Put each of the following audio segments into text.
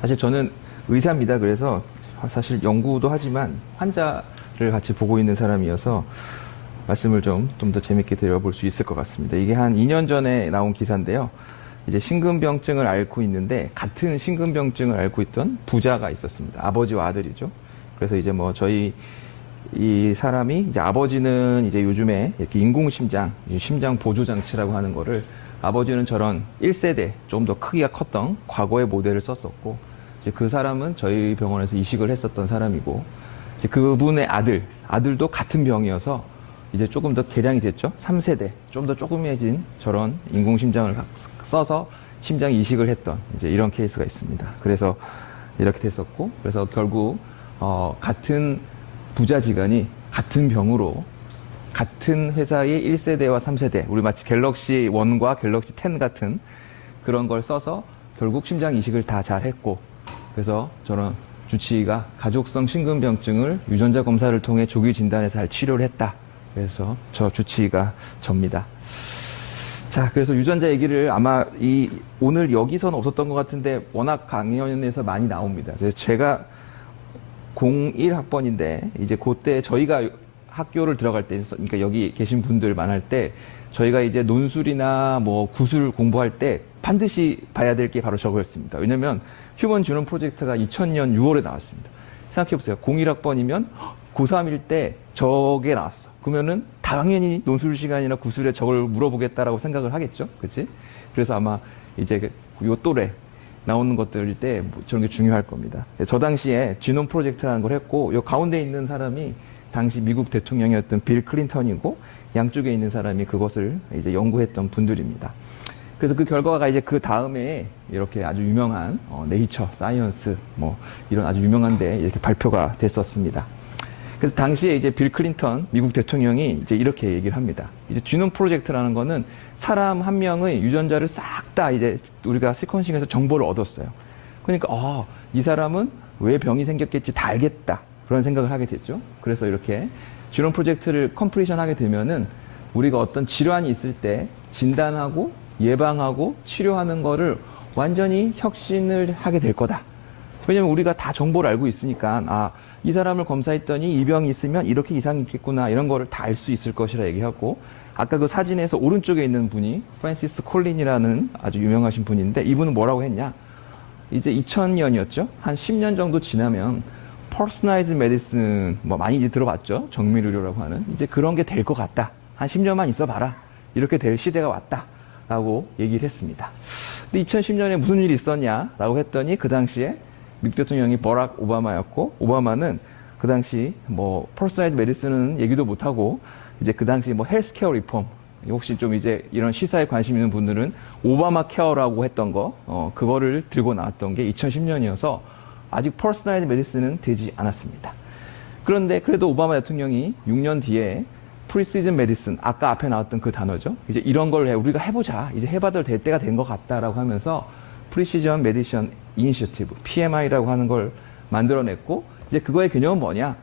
사실 저는 의사입니다. 그래서 사실 연구도 하지만 환자를 같이 보고 있는 사람이어서 말씀을 좀 더 재밌게 드려볼 수 있을 것 같습니다. 이게 한 2년 전에 나온 기사인데요. 이제 심근병증을 앓고 있는데 같은 심근병증을 앓고 있던 부자가 있었습니다. 아버지와 아들이죠. 그래서 이제 뭐 저희 이 사람이 이제 아버지는 이제 요즘에 이렇게 인공심장, 심장 보조장치라고 하는 거를 아버지는 저런 1세대 좀 더 크기가 컸던 과거의 모델을 썼었고 이제 그 사람은 저희 병원에서 이식을 했었던 사람이고 이제 그분의 아들도 같은 병이어서 이제 조금 더 개량이 됐죠. 3세대 좀 더 조그매진 저런 인공심장을 써서 심장 이식을 했던 이제 이런 케이스가 있습니다. 그래서 이렇게 됐었고 그래서 결국 같은 부자지간이 같은 병으로 같은 회사의 1세대와 3세대 우리 마치 갤럭시 1과 갤럭시 10 같은 그런 걸 써서 결국 심장 이식을 다 잘했고 그래서 저는 주치의가 가족성 심근병증을 유전자 검사를 통해 조기 진단해서 잘 치료를 했다. 그래서 저 주치의가 접니다. 자, 그래서 유전자 얘기를 아마 오늘 여기서는 없었던 것 같은데 워낙 강연에서 많이 나옵니다. 그래서 제가 01학번인데 이제 그때 저희가 학교를 들어갈 때, 그러니까 여기 계신 분들만 할 때 저희가 이제 논술이나 뭐 구술 공부할 때 반드시 봐야 될 게 바로 저거였습니다. 왜냐면 휴먼 지놈 프로젝트가 2000년 6월에 나왔습니다. 생각해보세요. 01학번이면 고3일 때 저게 나왔어. 그러면은 당연히 논술 시간이나 구술에 저걸 물어보겠다라고 생각을 하겠죠. 그치? 그래서 아마 이제 요 또래 나오는 것들일 때 저런 게 중요할 겁니다. 저 당시에 지놈 프로젝트라는 걸 했고, 요 가운데 있는 사람이 당시 미국 대통령이었던 빌 클린턴이고, 양쪽에 있는 사람이 그것을 이제 연구했던 분들입니다. 그래서 그 결과가 이제 그 다음에 이렇게 아주 유명한 네이처, 사이언스 뭐 이런 아주 유명한데 이렇게 발표가 됐었습니다. 그래서 당시에 이제 빌 클린턴 미국 대통령이 이제 이렇게 얘기를 합니다. 이제 지놈 프로젝트라는 거는 사람 한 명의 유전자를 싹 다 이제 우리가 시퀀싱해서 정보를 얻었어요. 그러니까 이 사람은 왜 병이 생겼겠지 다 알겠다. 그런 생각을 하게 됐죠. 그래서 이렇게 지놈 프로젝트를 컴플리션 하게 되면은 우리가 어떤 질환이 있을 때 진단하고 예방하고 치료하는 거를 완전히 혁신을 하게 될 거다. 왜냐면 우리가 다 정보를 알고 있으니까 이 사람을 검사했더니 이 병이 있으면 이렇게 이상이 있겠구나 이런 거를 다 알 수 있을 것이라 얘기하고 아까 그 사진에서 오른쪽에 있는 분이 프랜시스 콜린이라는 아주 유명하신 분인데 이분은 뭐라고 했냐 이제 2000년이었죠 한 10년 정도 지나면 퍼스널라이즈 메디슨 뭐 많이 이제 들어봤죠 정밀의료라고 하는 이제 그런 게 될 것 같다 한 10년만 있어 봐라 이렇게 될 시대가 왔다 라고 얘기를 했습니다. 근데 2010년에 무슨 일이 있었냐라고 했더니 그 당시에 미국 대통령이 버락 오바마였고 오바마는 그 당시 뭐 퍼스널라이즈 메디슨은 얘기도 못하고 이제 그 당시 뭐 헬스케어 리폼 혹시 좀 이제 이런 시사에 관심 있는 분들은 오바마 케어라고 했던 거 그거를 들고 나왔던 게 2010년이어서 아직 퍼스널라이즈 메디슨은 되지 않았습니다. 그런데 그래도 오바마 대통령이 6년 뒤에 프리시즌 메디슨 아까 앞에 나왔던 그 단어죠. 이제 이런 걸 우리가 해보자. 이제 해봐도 될 때가 된 것 같다라고 하면서 프리시전 메디션 이니셔티브 PMI라고 하는 걸 만들어냈고 이제 그거의 개념은 뭐냐?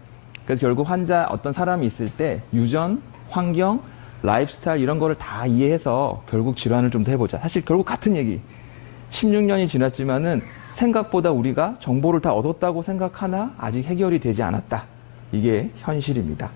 그래서 결국 어떤 사람이 있을 때 유전, 환경, 라이프스타일 이런 거를 다 이해해서 결국 질환을 좀 더 해보자. 사실 결국 같은 얘기. 16년이 지났지만은 생각보다 우리가 정보를 다 얻었다고 생각하나 아직 해결이 되지 않았다. 이게 현실입니다.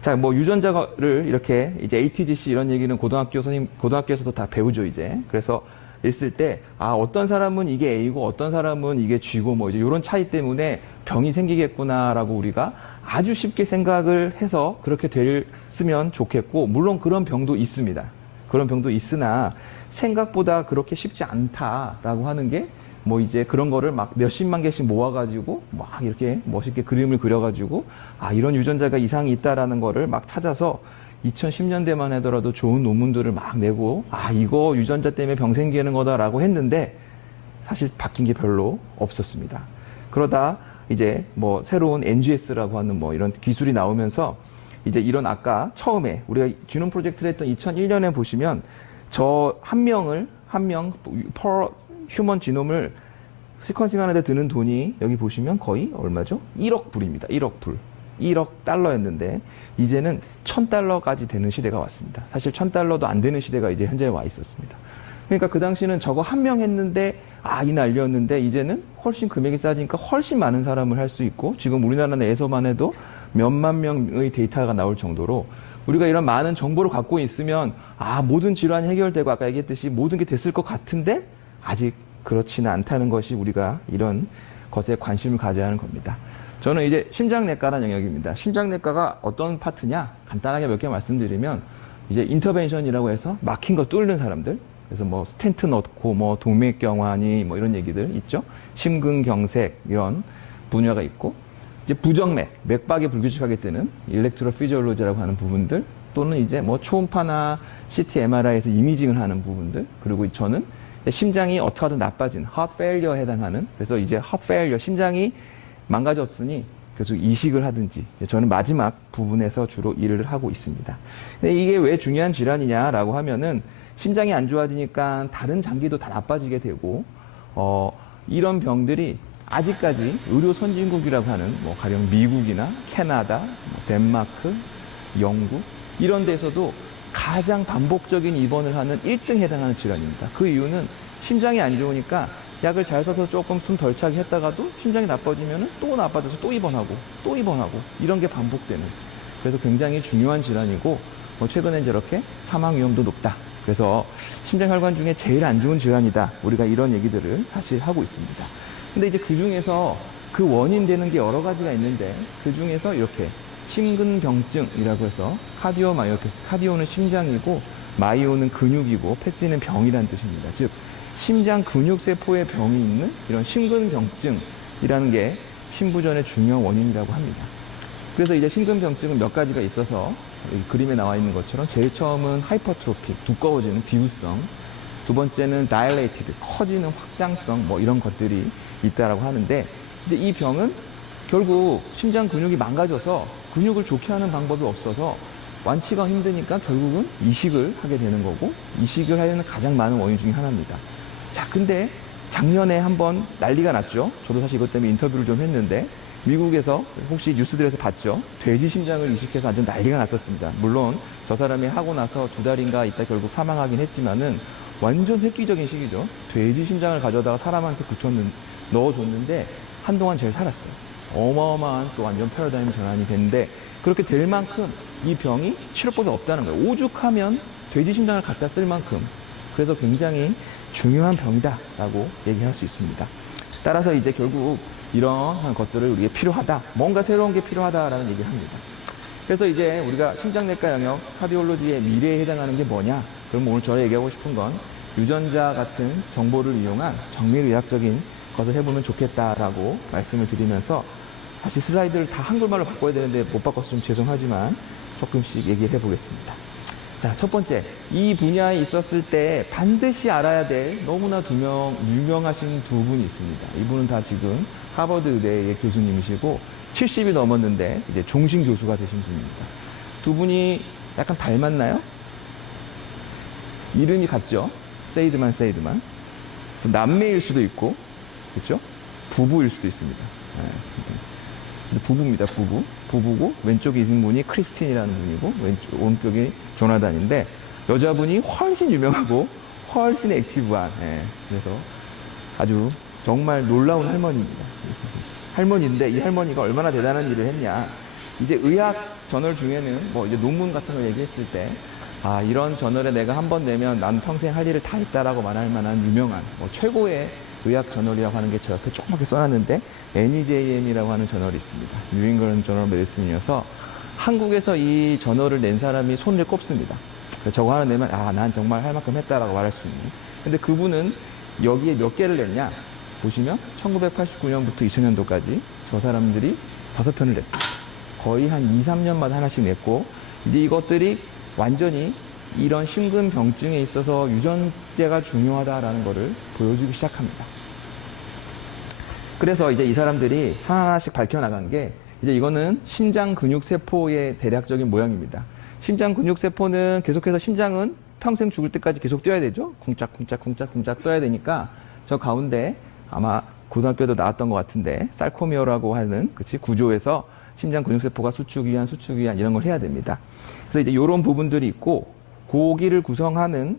자, 뭐 유전자를 이렇게 이제 ATGC 이런 얘기는 고등학교에서도 다 배우죠, 이제. 그래서 있을 때 어떤 사람은 이게 A고 어떤 사람은 이게 G고 뭐 이제 이런 차이 때문에 병이 생기겠구나라고 우리가 아주 쉽게 생각을 해서 그렇게 됐으면 좋겠고 물론 그런 병도 있습니다. 그런 병도 있으나 생각보다 그렇게 쉽지 않다라고 하는 게 뭐 이제 그런 거를 막 몇십만 개씩 모아가지고 막 이렇게 멋있게 그림을 그려가지고 이런 유전자가 이상이 있다라는 거를 막 찾아서 2010년대만 하더라도 좋은 논문들을 막 내고 이거 유전자 때문에 병 생기는 거다라고 했는데 사실 바뀐 게 별로 없었습니다. 그러다 이제 뭐 새로운 NGS라고 하는 뭐 이런 기술이 나오면서 이제 이런 아까 처음에 우리가 지놈 프로젝트를 했던 2001년에 보시면 저 한 명 휴먼 지놈을 시퀀싱 하는데 드는 돈이 여기 보시면 거의 얼마죠? 1억 불입니다. 1억 불. 1억 달러였는데 이제는 $1,000까지 되는 시대가 왔습니다. 사실 $1,000도 안 되는 시대가 이제 현재 와 있었습니다. 그러니까 그 당시는 저거 한 명 했는데 이 난리였는데 이제는 훨씬 금액이 싸지니까 훨씬 많은 사람을 할 수 있고 지금 우리나라 내에서만 해도 몇만 명의 데이터가 나올 정도로 우리가 이런 많은 정보를 갖고 있으면 모든 질환이 해결되고 아까 얘기했듯이 모든 게 됐을 것 같은데 아직 그렇지는 않다는 것이 우리가 이런 것에 관심을 가져야 하는 겁니다. 저는 이제 심장내과라는 영역입니다. 심장내과가 어떤 파트냐 간단하게 몇 개 말씀드리면 이제 인터벤션이라고 해서 막힌 거 뚫는 사람들 그래서 뭐 스텐트 넣고 뭐 동맥경화니 뭐 이런 얘기들 있죠. 심근경색 이런 분야가 있고 이제 부정맥, 맥박이 불규칙하게 뜨는 일렉트로피지올로지라고 하는 부분들 또는 이제 뭐 초음파나 CT, MRI에서 이미징을 하는 부분들 그리고 저는 심장이 어떻게 하든 나빠진 heart failure에 해당하는 그래서 이제 heart failure 심장이 망가졌으니 계속 이식을 하든지 저는 마지막 부분에서 주로 일을 하고 있습니다. 근데 이게 왜 중요한 질환이냐라고 하면은 심장이 안 좋아지니까 다른 장기도 다 나빠지게 되고 이런 병들이 아직까지 의료 선진국이라고 하는 뭐 가령 미국이나 캐나다, 덴마크, 영국 이런 데서도 가장 반복적인 입원을 하는 1등에 해당하는 질환입니다. 그 이유는 심장이 안 좋으니까 약을 잘 써서 조금 숨 덜 차게 했다가도 심장이 나빠지면 또 나빠져서 또 입원하고 이런 게 반복되는 그래서 굉장히 중요한 질환이고 최근엔 저렇게 사망 위험도 높다. 그래서 심장혈관 중에 제일 안 좋은 질환이다. 우리가 이런 얘기들을 사실 하고 있습니다. 근데 이제 그 중에서 그 원인 되는 게 여러 가지가 있는데 그 중에서 이렇게 심근병증이라고 해서 카디오마이오패스, 카디오는 심장이고 마이오는 근육이고 패스는 병이라는 뜻입니다. 즉 심장 근육세포에 병이 있는 이런 심근병증이라는 게 심부전의 중요한 원인이라고 합니다. 그래서 이제 심근병증은 몇 가지가 있어서 이 그림에 나와 있는 것처럼 제일 처음은 하이퍼트로픽, 두꺼워지는 비후성, 두 번째는 다일레이티드, 커지는 확장성 뭐 이런 것들이 있다라고 하는데 이제 이 병은 결국 심장 근육이 망가져서 근육을 좋게 하는 방법이 없어서 완치가 힘드니까 결국은 이식을 하게 되는 거고 이식을 하려는 가장 많은 원인 중에 하나입니다. 자, 근데 작년에 한번 난리가 났죠. 저도 사실 이것 때문에 인터뷰를 좀 했는데 미국에서 혹시 뉴스들에서 봤죠. 돼지 심장을 이식해서 완전 난리가 났었습니다. 물론 저 사람이 하고 나서 2달인가 있다 결국 사망하긴 했지만은 완전 획기적인 시기죠. 돼지 심장을 가져다가 사람한테 넣어줬는데 한동안 잘 살았어요. 어마어마한 또 완전 패러다임 전환이 됐는데 그렇게 될 만큼 이 병이 치료법이 없다는 거예요. 오죽하면 돼지 심장을 갖다 쓸 만큼 그래서 굉장히 중요한 병이다라고 얘기할 수 있습니다. 따라서 이제 결국 이러한 것들을 우리에게 필요하다. 뭔가 새로운 게 필요하다라는 얘기를 합니다. 그래서 이제 우리가 심장내과 영역, 카디올로지의 미래에 해당하는 게 뭐냐? 그럼 오늘 저를 얘기하고 싶은 건 유전자 같은 정보를 이용한 정밀의학적인 것을 해보면 좋겠다라고 말씀을 드리면서 다시 슬라이드를 다 한글말로 바꿔야 되는데 못 바꿔서 좀 죄송하지만 조금씩 얘기를 해보겠습니다. 자, 첫 번째, 이 분야에 있었을 때 반드시 알아야 될 너무나 유명하신 두 분이 있습니다. 이분은 다 지금 하버드 의대의 교수님이시고 70이 넘었는데 이제 종신 교수가 되신 분입니다. 두 분이 약간 닮았나요? 이름이 같죠? 세이드만. 그래서 남매일 수도 있고, 그렇죠? 부부일 수도 있습니다. 네. 부부입니다, 부부. 부부고, 왼쪽에 있는 분이 크리스틴이라는 분이고, 오른쪽이 조나단인데, 여자분이 훨씬 유명하고, 훨씬 액티브한, 그래서 아주 정말 놀라운 할머니입니다. 할머니인데, 이 할머니가 얼마나 대단한 일을 했냐. 이제 의학 저널 중에는 뭐 이제 논문 같은 걸 얘기했을 때, 이런 저널에 내가 한 번 내면 난 평생 할 일을 다 했다라고 말할 만한 유명한, 최고의 의학 저널이라고 하는 게 저 옆에 조그맣게 써놨는데 NEJM이라고 하는 저널이 있습니다. 뉴 잉글랜드 저널 메디슨이어서 한국에서 이 저널을 낸 사람이 손을 꼽습니다. 저거 하나 내면 난 정말 할 만큼 했다라고 말할 수 있는. 근데 그분은 여기에 몇 개를 냈냐 보시면 1989년부터 2000년도까지 저 사람들이 5편을 냈습니다. 거의 한 2, 3년마다 하나씩 냈고 이제 이것들이 완전히 이런 심근병증에 있어서 유전자가 중요하다라는 것을 보여주기 시작합니다. 그래서 이제 이 사람들이 하나하나씩 밝혀나간 게 이제 이거는 심장 근육세포의 대략적인 모양입니다. 심장 근육세포는 계속해서 심장은 평생 죽을 때까지 계속 뛰어야 되죠. 쿵짝쿵짝 뛰어야 되니까 저 가운데 아마 고등학교도 나왔던 것 같은데 살코미어라고 하는 구조에서 심장 근육세포가 수축위안 이런 걸 해야 됩니다. 그래서 이제 이런 부분들이 있고 고기를 구성하는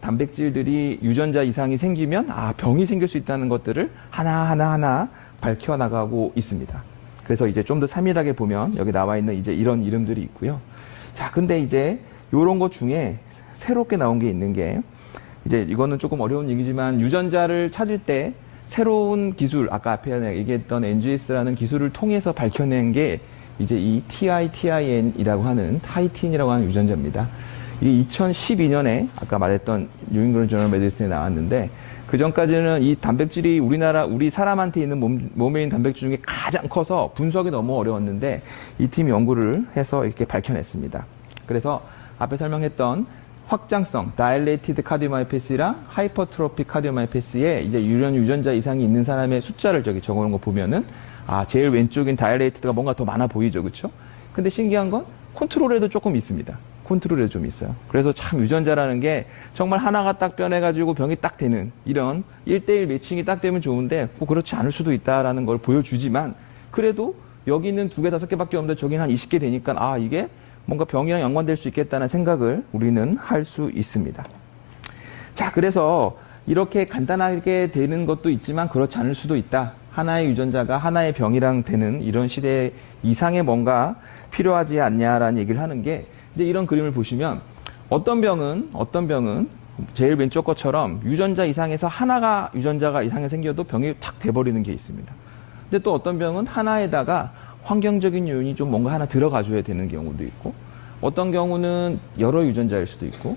단백질들이 유전자 이상이 생기면 병이 생길 수 있다는 것들을 하나 밝혀나가고 있습니다. 그래서 이제 좀 더 세밀하게 보면 여기 나와 있는 이제 이런 이름들이 있고요. 자, 근데 이제 이런 것 중에 새롭게 나온 게 있는 게 이제 이거는 조금 어려운 얘기지만 유전자를 찾을 때 새로운 기술, 아까 앞에 얘기했던 NGS라는 기술을 통해서 밝혀낸 게 이제 이 TITIN이라고 하는 타이틴이라고 하는 유전자입니다. 이게 2012년에 아까 말했던 뉴잉글랜드 저널 메디슨에 나왔는데 그 전까지는 이 단백질이 우리 사람한테 있는 몸에 있는 단백질 중에 가장 커서 분석이 너무 어려웠는데 이 팀이 연구를 해서 이렇게 밝혀냈습니다. 그래서 앞에 설명했던 확장성, dilated cardiomyopathy랑 hypertrophic cardiomyopathy에 이제 이런 유전자 이상이 있는 사람의 숫자를 저기 적어놓은 거 보면은 제일 왼쪽인 dilated가 뭔가 더 많아 보이죠, 그렇죠? 근데 신기한 건 컨트롤에도 조금 있습니다. 컨트롤에도 좀 있어요. 그래서 참 유전자라는 게 정말 하나가 딱 변해가지고 병이 딱 되는 이런 1대1 매칭이 딱 되면 좋은데 뭐 그렇지 않을 수도 있다라는 걸 보여주지만 그래도 여기는 2개, 5개밖에 없는데 저기는 한 20개 되니까 이게 뭔가 병이랑 연관될 수 있겠다는 생각을 우리는 할 수 있습니다. 자, 그래서 이렇게 간단하게 되는 것도 있지만 그렇지 않을 수도 있다. 하나의 유전자가 하나의 병이랑 되는 이런 시대 이상의 뭔가 필요하지 않냐라는 얘기를 하는 게 이제 이런 그림을 보시면 어떤 병은 제일 왼쪽 것처럼 유전자 이상에서 하나가 유전자가 이상이 생겨도 병이 탁 돼버리는 게 있습니다. 근데 또 어떤 병은 하나에다가 환경적인 요인이 좀 뭔가 하나 들어가줘야 되는 경우도 있고 어떤 경우는 여러 유전자일 수도 있고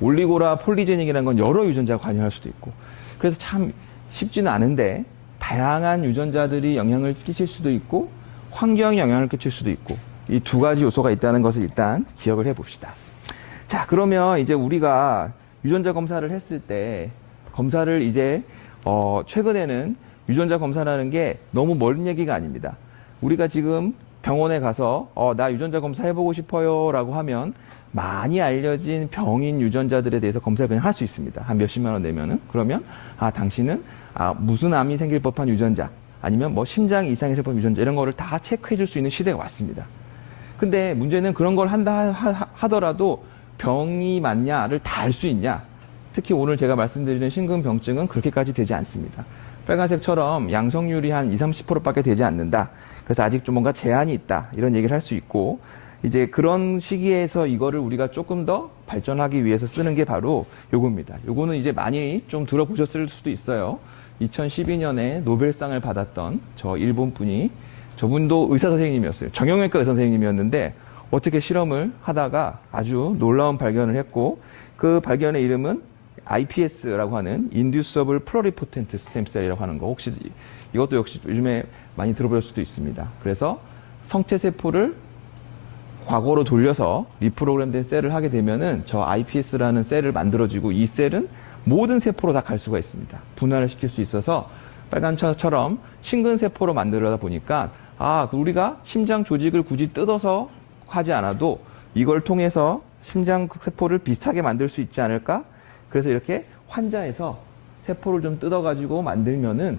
올리고라 폴리제닉이라는 건 여러 유전자가 관여할 수도 있고 그래서 참 쉽지는 않은데 다양한 유전자들이 영향을 끼칠 수도 있고 환경이 영향을 끼칠 수도 있고 이 2가지 요소가 있다는 것을 일단 기억을 해봅시다. 자, 그러면 이제 우리가 유전자 검사를 했을 때 검사를 이제 최근에는 유전자 검사라는 게 너무 멀은 얘기가 아닙니다. 우리가 지금 병원에 가서 나 유전자 검사 해보고 싶어요 라고 하면 많이 알려진 병인 유전자들에 대해서 검사를 그냥 할 수 있습니다. 한 몇십만 원 내면은. 그러면 당신은 무슨 암이 생길 법한 유전자 아니면 뭐 심장 이상이 생길 법한 유전자 이런 거를 다 체크해 줄 수 있는 시대가 왔습니다. 근데 문제는 그런 걸 한다 하더라도 병이 맞냐를 다 알 수 있냐. 특히 오늘 제가 말씀드리는 심근병증은 그렇게까지 되지 않습니다. 빨간색처럼 양성률이 한 20, 30%밖에 되지 않는다. 그래서 아직 좀 뭔가 제한이 있다. 이런 얘기를 할 수 있고 이제 그런 시기에서 이거를 우리가 조금 더 발전하기 위해서 쓰는 게 바로 요겁니다. 요거는 이제 많이 좀 들어보셨을 수도 있어요. 2012년에 노벨상을 받았던 저 일본 분이 저분도 의사 선생님이었어요. 정형외과 의사 선생님이었는데 어떻게 실험을 하다가 아주 놀라운 발견을 했고 그 발견의 이름은 IPS라고 하는 Inducible Pluripotent Stem Cell이라고 하는 거 혹시 이것도 역시 요즘에 많이 들어보실 수도 있습니다. 그래서 성체 세포를 과거로 돌려서 리프로그램된 셀을 하게 되면은 저 IPS라는 셀을 만들어지고 이 셀은 모든 세포로 다 갈 수가 있습니다. 분할을 시킬 수 있어서 빨간처럼 심근세포로 만들다 보니까 우리가 심장 조직을 굳이 뜯어서 하지 않아도 이걸 통해서 심장 세포를 비슷하게 만들 수 있지 않을까? 그래서 이렇게 환자에서 세포를 좀 뜯어가지고 만들면은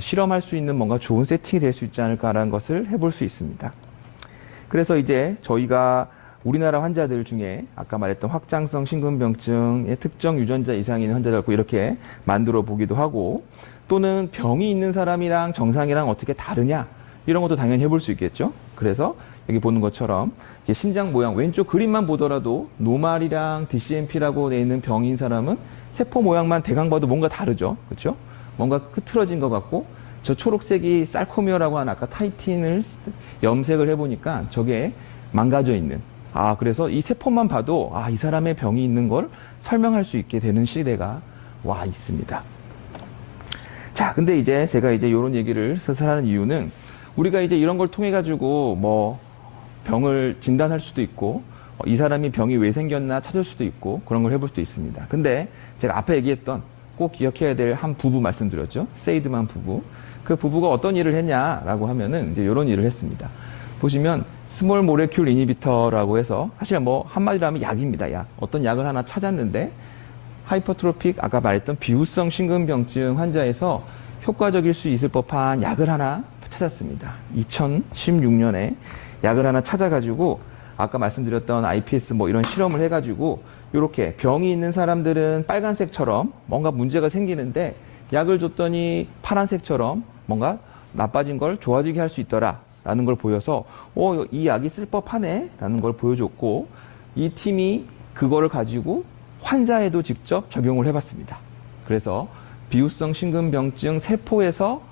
실험할 수 있는 뭔가 좋은 세팅이 될 수 있지 않을까라는 것을 해볼 수 있습니다. 그래서 이제 저희가 우리나라 환자들 중에 아까 말했던 확장성 심근병증의 특정 유전자 이상이 있는 환자를 갖고 이렇게 만들어 보기도 하고 또는 병이 있는 사람이랑 정상이랑 어떻게 다르냐 이런 것도 당연히 해볼 수 있겠죠. 그래서 여기 보는 것처럼 심장 모양 왼쪽 그림만 보더라도 노말이랑 DCMP라고 돼 있는 병인 사람은 세포 모양만 대강 봐도 뭔가 다르죠. 그렇죠? 뭔가 흐트러진 것 같고 저 초록색이 살코미어라고 하는 아까 타이틴을 염색을 해보니까 저게 망가져 있는 그래서 이 세포만 봐도 이 사람의 병이 있는 걸 설명할 수 있게 되는 시대가 와 있습니다. 자, 근데 이제 제가 이제 이런 얘기를 슬슬 하는 이유는 우리가 이제 이런 걸 통해 가지고 뭐 병을 진단할 수도 있고 이 사람이 병이 왜 생겼나 찾을 수도 있고 그런 걸 해볼 수도 있습니다. 근데 제가 앞에 얘기했던 꼭 기억해야 될 한 부부 말씀드렸죠. 세이드만 부부. 그 부부가 어떤 일을 했냐라고 하면은 이제 이런 일을 했습니다. 보시면 스몰 모레큘 이니비터라고 해서 사실 뭐 한마디로 하면 약입니다. 약. 어떤 약을 하나 찾았는데 하이퍼트로픽 아까 말했던 비후성 심근병증 환자에서 효과적일 수 있을 법한 약을 하나 찾았습니다. 2016년에 약을 하나 찾아가지고 아까 말씀드렸던 IPS 뭐 이런 실험을 해가지고 이렇게 병이 있는 사람들은 빨간색처럼 뭔가 문제가 생기는데 약을 줬더니 파란색처럼 뭔가 나빠진 걸 좋아지게 할 수 있더라라는 걸 보여서 이 약이 쓸 법하네라는 걸 보여줬고 이 팀이 그거를 가지고 환자에도 직접 적용을 해봤습니다. 그래서 비후성 심근병증 세포에서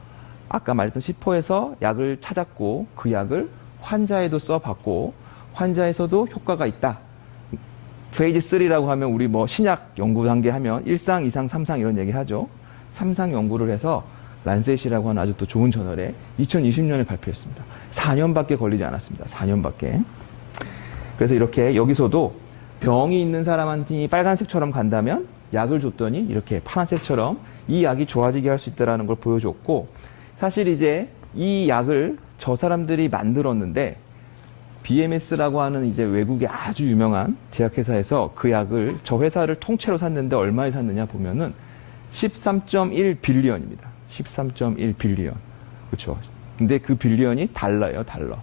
아까 말했던 세포에서 약을 찾았고 그 약을 환자에도 써봤고 환자에서도 효과가 있다. 페이지 3라고 하면 우리 뭐 신약 연구 단계 하면 1상, 2상, 3상 이런 얘기 하죠. 3상 연구를 해서 란셋이라고 하는 아주 또 좋은 저널에 2020년에 발표했습니다. 4년밖에 걸리지 않았습니다. 4년밖에. 그래서 이렇게 여기서도 병이 있는 사람한테 빨간색처럼 간다면 약을 줬더니 이렇게 파란색처럼 이 약이 좋아지게 할 수 있다는 걸 보여줬고 사실 이제 이 약을 저 사람들이 만들었는데 BMS라고 하는 이제 외국의 아주 유명한 제약회사에서 그 약을 저 회사를 통째로 샀는데 얼마에 샀느냐 보면은 13.1 빌리언입니다. 13.1 빌리언. 그렇죠. 근데 그 빌리언이 달러예요, 달러.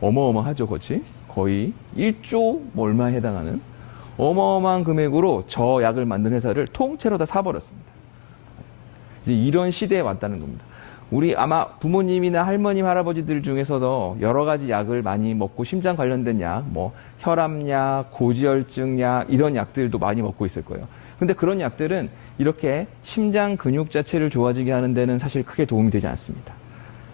어마어마하죠, 그렇지? 거의 1조 뭐 얼마에 해당하는 어마어마한 금액으로 저 약을 만든 회사를 통째로 다 사버렸습니다. 이제 이런 시대에 왔다는 겁니다. 우리 아마 부모님이나 할머님, 할아버지들 중에서도 여러 가지 약을 많이 먹고 심장 관련된 약, 뭐 혈압약, 고지혈증 약 이런 약들도 많이 먹고 있을 거예요. 근데 그런 약들은 이렇게 심장 근육 자체를 좋아지게 하는 데는 사실 크게 도움이 되지 않습니다.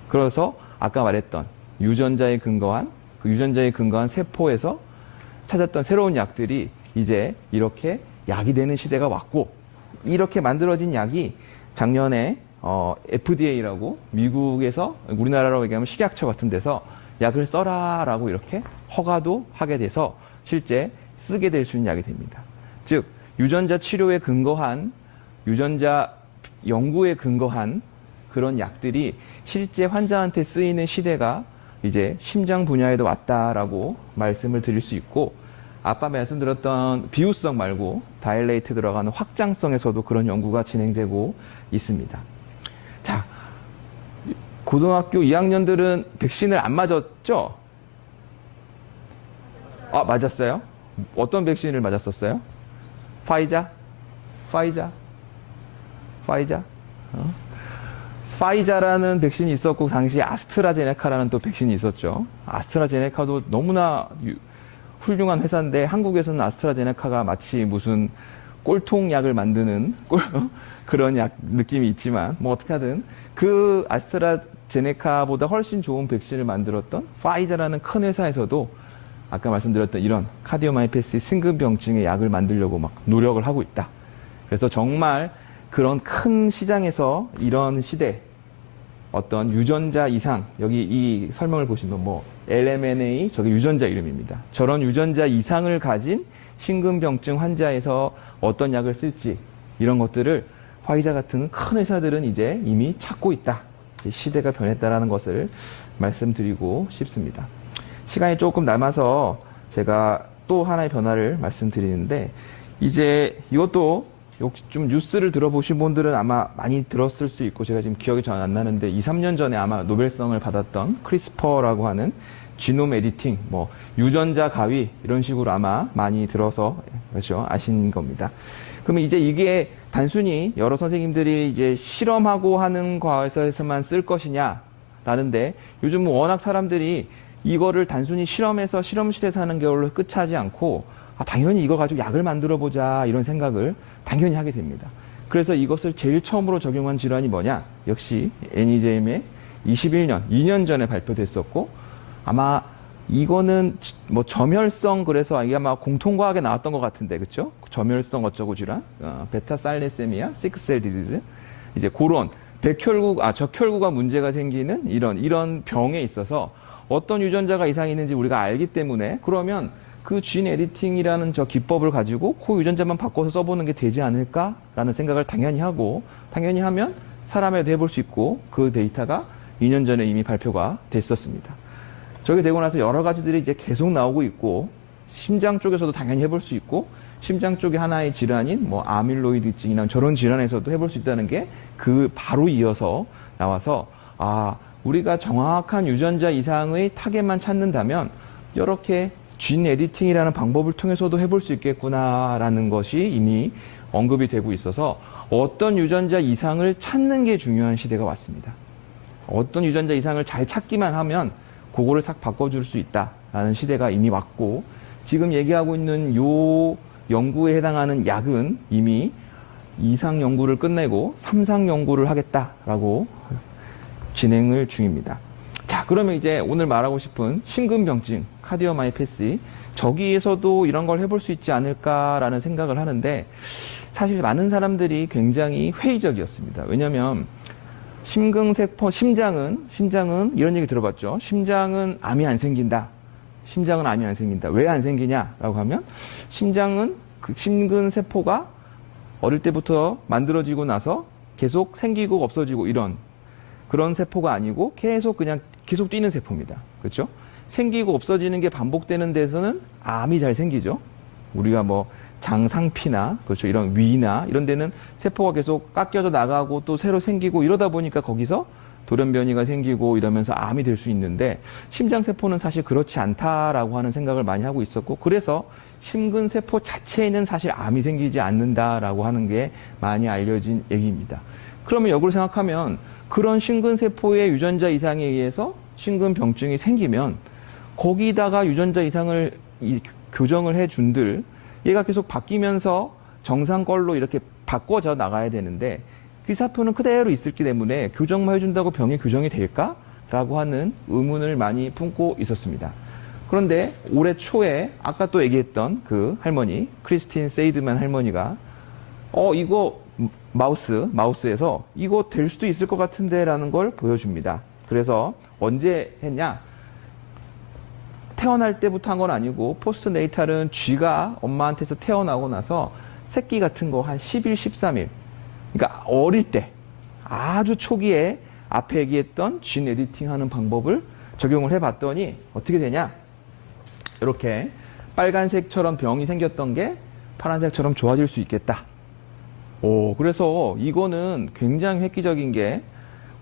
그래서 아까 말했던 유전자에 근거한 그 유전자에 근거한 세포에서 찾았던 새로운 약들이 이제 이렇게 약이 되는 시대가 왔고 이렇게 만들어진 약이 작년에 FDA라고 미국에서 우리나라로 얘기하면 식약처 같은 데서 약을 써라라고 이렇게 허가도 하게 돼서 실제 쓰게 될 수 있는 약이 됩니다. 즉 유전자 치료에 근거한 유전자 연구에 근거한 그런 약들이 실제 환자한테 쓰이는 시대가 이제 심장 분야에도 왔다라고 말씀을 드릴 수 있고 아까 말씀드렸던 비후성 말고 다일레이트 들어가는 확장성에서도 그런 연구가 진행되고 있습니다. 자, 고등학교 2학년들은 백신을 안 맞았죠? 아, 맞았어요? 어떤 백신을 맞았었어요? 파이자? 파이자라는 백신이 있었고 당시 아스트라제네카라는 또 백신이 있었죠. 아스트라제네카도 너무나 훌륭한 회사인데 한국에서는 아스트라제네카가 마치 무슨 꼴통약을 만드는 그런 약 느낌이 있지만 뭐 어떻게 하든 그 아스트라제네카보다 훨씬 좋은 백신을 만들었던 파이자라는 큰 회사에서도 아까 말씀드렸던 이런 카디오마이패스 심근병증의 약을 만들려고 막 노력을 하고 있다. 그래서 정말 그런 큰 시장에서 이런 시대 어떤 유전자 이상 여기 이 설명을 보시면 뭐 LMNA 저게 유전자 이름입니다. 저런 유전자 이상을 가진 심근병증 환자에서 어떤 약을 쓸지 이런 것들을 화이자 같은 큰 회사들은 이제 이미 찾고 있다. 이제 시대가 변했다라는 것을 말씀드리고 싶습니다. 시간이 조금 남아서 제가 또 하나의 변화를 말씀드리는데 이제 이것도 혹시 좀 뉴스를 들어보신 분들은 아마 많이 들었을 수 있고 제가 지금 기억이 잘 안 나는데 2, 3년 전에 아마 노벨상을 받았던 크리스퍼라고 하는 지놈 에디팅, 뭐 유전자 가위 이런 식으로 아마 많이 들어서 그렇죠? 아신 겁니다. 그러면 이제 이게 단순히 여러 선생님들이 이제 실험하고 하는 과에서만 쓸 것이냐라는데 요즘은 워낙 사람들이 이거를 단순히 실험해서 실험실에서 하는 걸로 끝하지 않고 당연히 이거 가지고 약을 만들어 보자 이런 생각을 당연히 하게 됩니다. 그래서 이것을 제일 처음으로 적용한 질환이 뭐냐? 역시 NEJM의 21년, 2년 전에 발표됐었고 아마 이거는 뭐 점혈성 그래서 이게 아마 공통과학에 나왔던 것 같은데 그렇죠? 점혈성 어쩌고 질환, 베타 살레세미아, 시크셀 디지즈 이제 그런 적혈구가 문제가 생기는 이런 병에 있어서 어떤 유전자가 이상이 있는지 우리가 알기 때문에 그러면 그 진 에디팅이라는 저 기법을 가지고 그 유전자만 바꿔서 써보는 게 되지 않을까라는 생각을 당연히 하고 당연히 하면 사람에도 해볼 수 있고 그 데이터가 2년 전에 이미 발표가 됐었습니다. 저게 되고 나서 여러 가지들이 이제 계속 나오고 있고 심장 쪽에서도 당연히 해볼 수 있고 심장 쪽의 하나의 질환인 뭐 아밀로이드증이나 저런 질환에서도 해볼 수 있다는 게 그 바로 이어서 나와서 우리가 정확한 유전자 이상의 타겟만 찾는다면 이렇게 진 에디팅이라는 방법을 통해서도 해볼 수 있겠구나라는 것이 이미 언급이 되고 있어서 어떤 유전자 이상을 찾는 게 중요한 시대가 왔습니다. 어떤 유전자 이상을 잘 찾기만 하면 그거를 싹 바꿔줄 수 있다라는 시대가 이미 왔고, 지금 얘기하고 있는 요 연구에 해당하는 약은 이미 2상 연구를 끝내고 3상 연구를 하겠다라고 진행을 중입니다. 자, 그러면 이제 오늘 말하고 싶은 심근병증, 카디오마이패시, 저기에서도 이런 걸 해볼 수 있지 않을까라는 생각을 하는데, 사실 많은 사람들이 굉장히 회의적이었습니다. 왜냐하면 심근세포, 심장은 이런 얘기 들어봤죠. 심장은 암이 안 생긴다. 심장은 암이 안 생긴다. 왜 안 생기냐라고 하면, 심장은 그 심근세포가 어릴 때부터 만들어지고 나서 계속 생기고 없어지고 이런 그런 세포가 아니고 계속 뛰는 세포입니다. 그렇죠? 생기고 없어지는 게 반복되는 데서는 암이 잘 생기죠. 우리가 뭐 장상피나 그렇죠, 이런 위나 이런 데는 세포가 계속 깎여져 나가고 또 새로 생기고 이러다 보니까 거기서 돌연변이가 생기고 이러면서 암이 될 수 있는데, 심장세포는 사실 그렇지 않다라고 하는 생각을 많이 하고 있었고, 그래서 심근세포 자체에는 사실 암이 생기지 않는다라고 하는 게 많이 알려진 얘기입니다. 그러면 역으로 생각하면 그런 심근세포의 유전자 이상에 의해서 심근병증이 생기면 거기다가 유전자 이상을 교정을 해준들 얘가 계속 바뀌면서 정상 걸로 이렇게 바꿔져 나가야 되는데, 그 세포는 그대로 있었기 때문에 교정만 해준다고 병이 교정이 될까라고 하는 의문을 많이 품고 있었습니다. 그런데 올해 초에 아까 또 얘기했던 그 할머니, 크리스틴 세이드만 할머니가 이거 마우스에서 이거 될 수도 있을 것 같은데라는 걸 보여줍니다. 그래서 언제 했냐? 태어날 때부터 한 건 아니고, 포스트네이탈은 쥐가 엄마한테서 태어나고 나서 새끼 같은 거 한 10일, 13일, 그러니까 어릴 때 아주 초기에 앞에 얘기했던 진 에디팅 하는 방법을 적용을 해봤더니 어떻게 되냐? 이렇게 빨간색처럼 병이 생겼던 게 파란색처럼 좋아질 수 있겠다. 그래서 이거는 굉장히 획기적인 게,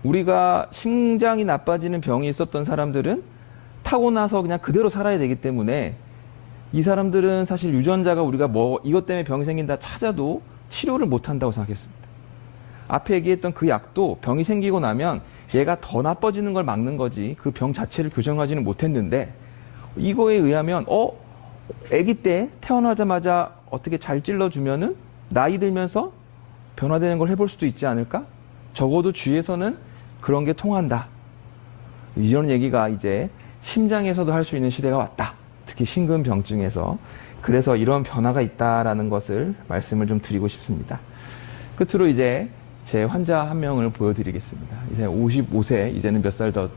우리가 심장이 나빠지는 병이 있었던 사람들은 타고나서 그냥 그대로 살아야 되기 때문에, 이 사람들은 사실 유전자가 우리가 뭐 이것 때문에 병이 생긴다 찾아도 치료를 못 한다고 생각했습니다. 앞에 얘기했던 그 약도 병이 생기고 나면 얘가 더 나빠지는 걸 막는 거지 그 병 자체를 교정하지는 못했는데, 이거에 의하면 아기 때 태어나자마자 어떻게 잘 찔러주면은 나이 들면서 변화되는 걸 해볼 수도 있지 않을까? 적어도 주위에서는 그런 게 통한다. 이런 얘기가 이제 심장에서도 할 수 있는 시대가 왔다. 특히 심근병증에서. 그래서 이런 변화가 있다라는 것을 말씀을 좀 드리고 싶습니다. 끝으로 이제 제 환자 한 명을 보여드리겠습니다. 이제 55세, 이제는 몇 살 더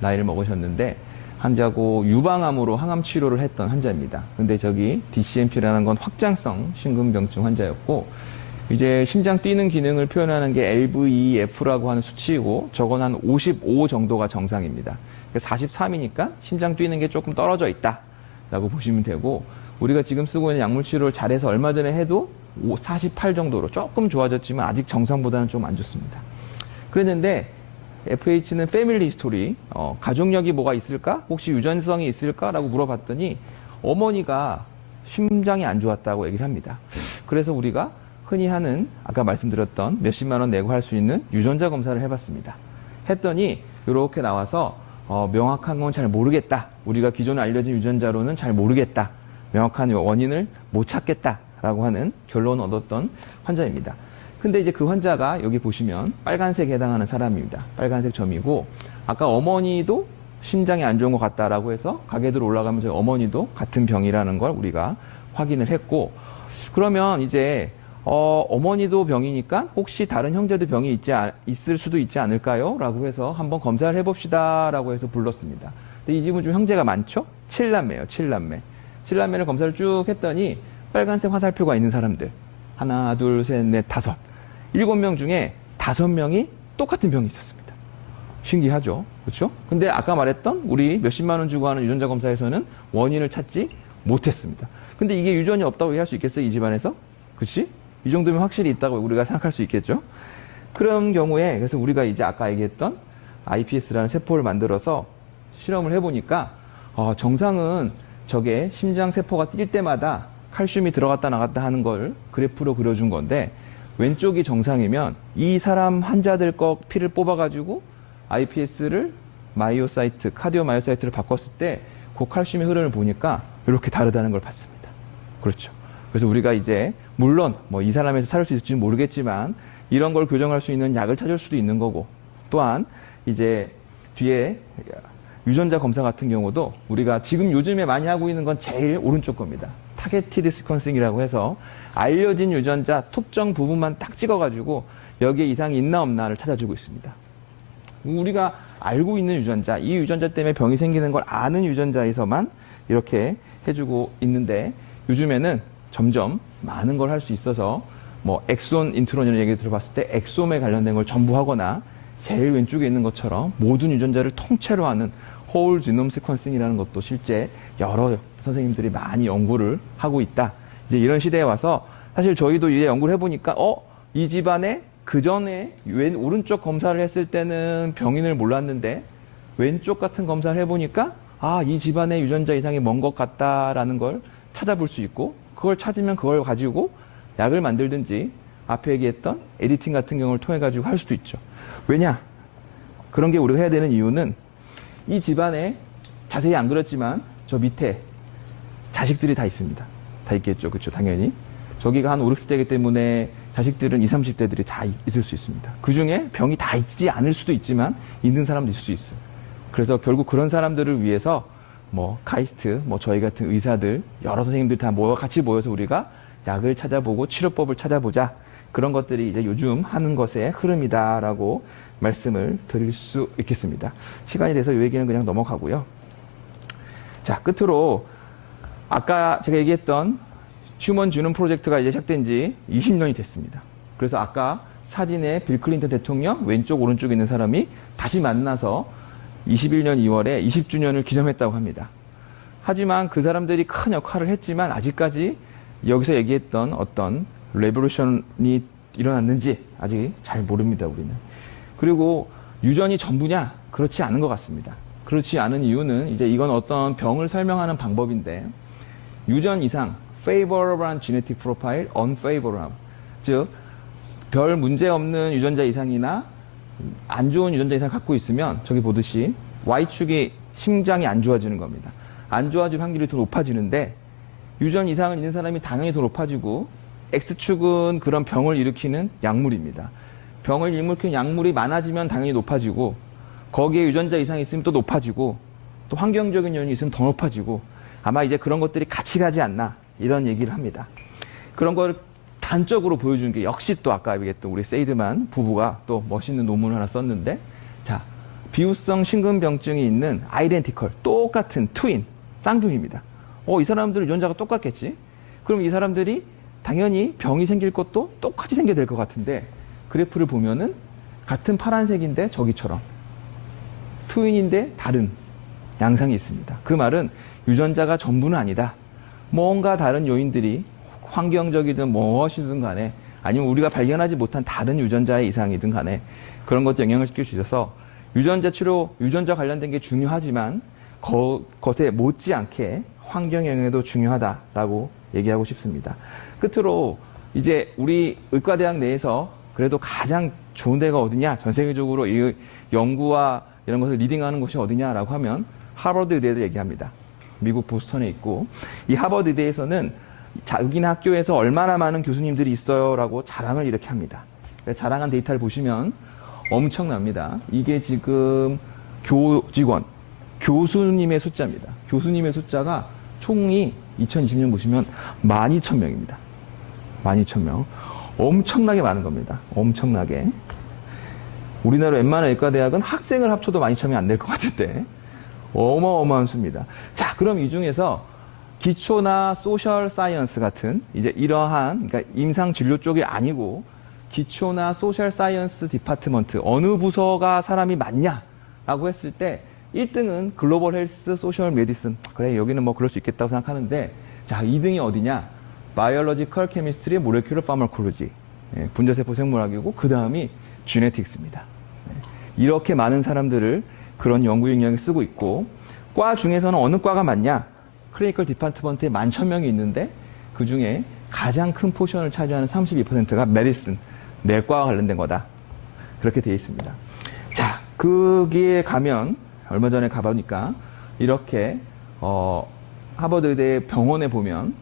나이를 먹으셨는데, 환자고 유방암으로 항암 치료를 했던 환자입니다. 근데 저기 DCMP라는 건 확장성 심근병증 환자였고, 이제 심장 뛰는 기능을 표현하는 게 LVEF라고 하는 수치이고, 저건 한 55 정도가 정상입니다. 43이니까 심장 뛰는 게 조금 떨어져 있다라고 보시면 되고, 우리가 지금 쓰고 있는 약물 치료를 잘해서 얼마 전에 해도 48 정도로 조금 좋아졌지만 아직 정상보다는 좀 안 좋습니다. 그랬는데 FH는 패밀리 히스토리, 가족력이 뭐가 있을까? 혹시 유전성이 있을까라고 물어봤더니 어머니가 심장이 안 좋았다고 얘기를 합니다. 그래서 우리가 흔히 하는 아까 말씀드렸던 몇십만 원 내고 할 수 있는 유전자 검사를 해봤습니다. 했더니 이렇게 나와서 명확한 건 잘 모르겠다. 우리가 기존에 알려진 유전자로는 잘 모르겠다. 명확한 원인을 못 찾겠다라고 하는 결론을 얻었던 환자입니다. 근데 이제 그 환자가 여기 보시면 빨간색에 해당하는 사람입니다. 빨간색 점이고, 아까 어머니도 심장이 안 좋은 것 같다라고 해서 가게들로 올라가면서 어머니도 같은 병이라는 걸 우리가 확인을 했고, 그러면 이제 어머니도 병이니까 혹시 다른 형제도 병이 있을 수도 있지 않을까요? 라고 해서 한번 검사를 해봅시다 라고 해서 불렀습니다. 근데 이 집은 좀 형제가 많죠? 7남매예요, 7남매. 7남매를 검사를 쭉 했더니 빨간색 화살표가 있는 사람들, 하나, 둘, 셋, 넷, 다섯, 7명 중에 5명이 똑같은 병이 있었습니다. 신기하죠? 그렇죠? 근데 아까 말했던 우리 몇십만 원 주고 하는 유전자 검사에서는 원인을 찾지 못했습니다. 근데 이게 유전이 없다고 얘기할 수 있겠어요? 이 집안에서? 그치? 이 정도면 확실히 있다고 우리가 생각할 수 있겠죠? 그런 경우에, 그래서 우리가 이제 아까 얘기했던 iPS라는 세포를 만들어서 실험을 해보니까, 정상은 저게 심장 세포가 뛸 때마다 칼슘이 들어갔다 나갔다 하는 걸 그래프로 그려준 건데 왼쪽이 정상이면 이 사람 환자들 거 피를 뽑아가지고 iPS를 마이오사이트, 카디오 마이오사이트를 바꿨을 때 그 칼슘의 흐름을 보니까 이렇게 다르다는 걸 봤습니다. 그렇죠. 그래서 우리가 이제 물론 뭐 이 사람에서 찾을 수 있을지 모르겠지만 이런 걸 교정할 수 있는 약을 찾을 수도 있는 거고 또한 이제 뒤에 유전자 검사 같은 경우도 우리가 지금 요즘에 많이 하고 있는 건 제일 오른쪽 겁니다. 타겟티드 시퀀싱이라고 해서 알려진 유전자 특정 부분만 딱 찍어가지고 여기에 이상이 있나 없나를 찾아주고 있습니다. 우리가 알고 있는 유전자, 이 유전자 때문에 병이 생기는 걸 아는 유전자에서만 이렇게 해주고 있는데 요즘에는 점점 많은 걸 할 수 있어서 뭐 엑손 인트론 이런 얘기 들어봤을 때 엑솜에 관련된 걸 전부 하거나 제일 왼쪽에 있는 것처럼 모든 유전자를 통째로 하는 홀 지놈 시퀀싱이라는 것도 실제 여러 선생님들이 많이 연구를 하고 있다. 이제 이런 시대에 와서 사실 저희도 이제 연구를 해보니까 이 집안에 그 전에 오른쪽 검사를 했을 때는 병인을 몰랐는데 왼쪽 같은 검사를 해보니까 이 집안에 유전자 이상이 먼 것 같다라는 걸 찾아볼 수 있고 그걸 찾으면 그걸 가지고 약을 만들든지 앞에 얘기했던 에디팅 같은 경우를 통해 가지고 할 수도 있죠. 왜냐? 그런 게 우리가 해야 되는 이유는 이 집안에 자세히 안 그렸지만 저 밑에 자식들이 다 있습니다. 다 있겠죠. 그렇죠. 당연히. 저기가 한 5, 60대이기 때문에 자식들은 20, 30대들이 다 있을 수 있습니다. 그중에 병이 다 있지 않을 수도 있지만 있는 사람도 있을 수 있어요. 그래서 결국 그런 사람들을 위해서 뭐 카이스트, 뭐 저희 같은 의사들, 여러 선생님들 다 같이 모여서 우리가 약을 찾아보고 치료법을 찾아보자. 그런 것들이 이제 요즘 하는 것의 흐름이다라고 말씀을 드릴 수 있겠습니다. 시간이 돼서 이 얘기는 그냥 넘어가고요. 자, 끝으로 아까 제가 얘기했던 휴먼 지놈 프로젝트가 이제 시작된 지 20년이 됐습니다. 그래서 아까 사진에 빌 클린턴 대통령 왼쪽 오른쪽에 있는 사람이 다시 만나서 21년 2월에 20주년을 기념했다고 합니다. 하지만 그 사람들이 큰 역할을 했지만 아직까지 여기서 얘기했던 어떤 레볼루션이 일어났는지 아직 잘 모릅니다, 우리는. 그리고 유전이 전부냐? 그렇지 않은 것 같습니다. 그렇지 않은 이유는 이제 이건 어떤 병을 설명하는 방법인데 유전 이상, favorable한 genetic profile, unfavorable. 즉, 별 문제 없는 유전자 이상이나 안 좋은 유전자 이상을 갖고 있으면 저기 보듯이 Y축이 심장이 안 좋아지는 겁니다. 안 좋아질 확률이 더 높아지는데 유전 이상을 있는 사람이 당연히 더 높아지고 X축은 그런 병을 일으키는 약물입니다. 병을 일으키는 약물이 많아지면 당연히 높아지고 거기에 유전자 이상이 있으면 또 높아지고 또 환경적인 요인이 있으면 더 높아지고 아마 이제 그런 것들이 같이 가지 않나 이런 얘기를 합니다. 그런 걸 단적으로 보여주는 게 역시 또 아까 얘기했던 우리 세이드만 부부가 또 멋있는 논문을 하나 썼는데 자 비후성 심근병증이 있는 아이덴티컬 똑같은 트윈 쌍둥이입니다. 이 사람들은 유전자가 똑같겠지. 그럼 이 사람들이 당연히 병이 생길 것도 똑같이 생겨야 될 것 같은데 그래프를 보면은 같은 파란색인데 저기처럼 트윈인데 다른 양상이 있습니다. 그 말은 유전자가 전부는 아니다. 뭔가 다른 요인들이 환경적이든 무엇이든 간에 아니면 우리가 발견하지 못한 다른 유전자의 이상이든 간에 그런 것에 영향을 시킬 수 있어서 유전자 치료, 유전자 관련된 게 중요하지만 것에 못지않게 환경 영향도 중요하다라고 얘기하고 싶습니다. 끝으로 이제 우리 의과대학 내에서 그래도 가장 좋은 데가 어디냐, 전 세계적으로 이 연구와 이런 것을 리딩하는 곳이 어디냐라고 하면 하버드 의대를 얘기합니다. 미국 보스턴에 있고 이 하버드 의대에서는 자기네 학교에서 얼마나 많은 교수님들이 있어요라고 자랑을 이렇게 합니다. 자랑한 데이터를 보시면 엄청납니다. 이게 지금 교직원, 교수님의 숫자입니다. 교수님의 숫자가 총이 2020년 보시면 12,000명입니다. 12,000명. 엄청나게 많은 겁니다. 엄청나게. 우리나라 웬만한 의과대학은 학생을 합쳐도 12,000명이 안 될 것 같은데 어마어마한 수입니다. 자, 그럼 이 중에서 기초나 소셜 사이언스 같은 이제 이러한 그러니까 임상 진료 쪽이 아니고 기초나 소셜 사이언스 디파트먼트 어느 부서가 사람이 많냐라고 했을 때 1등은 글로벌 헬스 소셜 메디슨. 그래 여기는 뭐 그럴 수 있겠다고 생각하는데 자 2등이 어디냐? 바이올로지컬 케미스트리 모레큘러 파마콜로지. 분자세포 생물학이고 그 다음이 지네틱스입니다. 이렇게 많은 사람들을 그런 연구 영역에 쓰고 있고 과 중에서는 어느 과가 많냐? 클리니컬 디파트먼트에 11,000명이 있는데 그 중에 가장 큰 포션을 차지하는 32%가 메디슨, 내과와 관련된 거다. 그렇게 되어 있습니다. 자, 거기에 가면 얼마 전에 가보니까 이렇게 하버드대 병원에 보면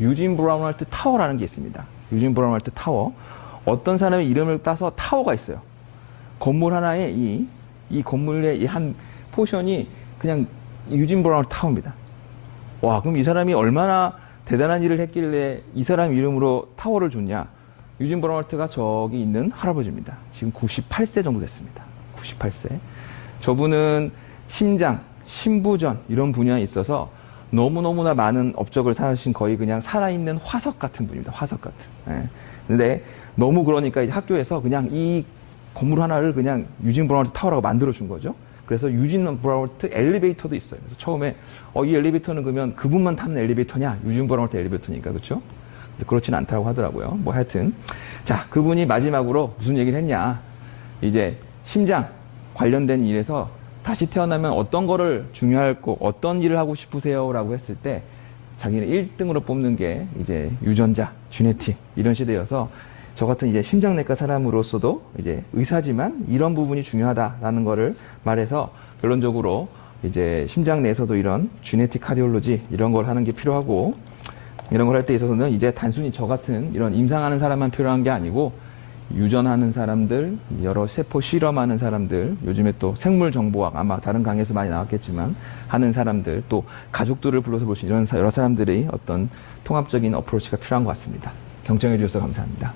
유진 브라운 할트 타워라는 게 있습니다. 유진 브라운 할트 타워. 어떤 사람의 이름을 따서 타워가 있어요. 건물 하나에 이 건물의 이 한 포션이 그냥 유진 브라운 할트 타워입니다. 와, 그럼 이 사람이 얼마나 대단한 일을 했길래 이 사람 이름으로 타워를 줬냐? 유진 브라운 할트가 저기 있는 할아버지입니다. 지금 98세 정도 됐습니다. 98세. 저분은 심장, 신부전 이런 분야에 있어서 너무너무나 많은 업적을 쌓으신 거의 그냥 살아있는 화석 같은 분입니다. 화석 같은. 예. 근데 너무 그러니까 이제 학교에서 그냥 이 건물 하나를 그냥 유진 브라운 할트 타워라고 만들어준 거죠. 그래서 유진 브라운 할트 엘리베이터도 있어요. 그래서 처음에 이 엘리베이터는 그러면 그분만 타는 엘리베이터냐? 유진 브라운 할트 엘리베이터니까 그렇죠? 근데 그렇진 않다고 하더라고요. 뭐 하여튼 자, 그분이 마지막으로 무슨 얘기를 했냐? 이제 심장 관련된 일에서 다시 태어나면 어떤 거를 중요하고 어떤 일을 하고 싶으세요라고 했을 때 자기는 1등으로 뽑는 게 이제 유전자, 주네틱 이런 시대여서 저 같은 이제 심장내과 사람으로서도 이제 의사지만 이런 부분이 중요하다라는 거를 말해서 결론적으로 이제 심장 내에서도 이런 주네틱 카디올로지 이런 걸 하는 게 필요하고 이런 걸 할 때 있어서는 이제 단순히 저 같은 이런 임상하는 사람만 필요한 게 아니고 유전하는 사람들, 여러 세포 실험하는 사람들, 요즘에 또 생물 정보학 아마 다른 강의에서 많이 나왔겠지만 하는 사람들, 또 가족들을 불러서 볼 수 있는 이런 여러 사람들의 어떤 통합적인 어프로치가 필요한 것 같습니다. 경청해 주셔서 감사합니다.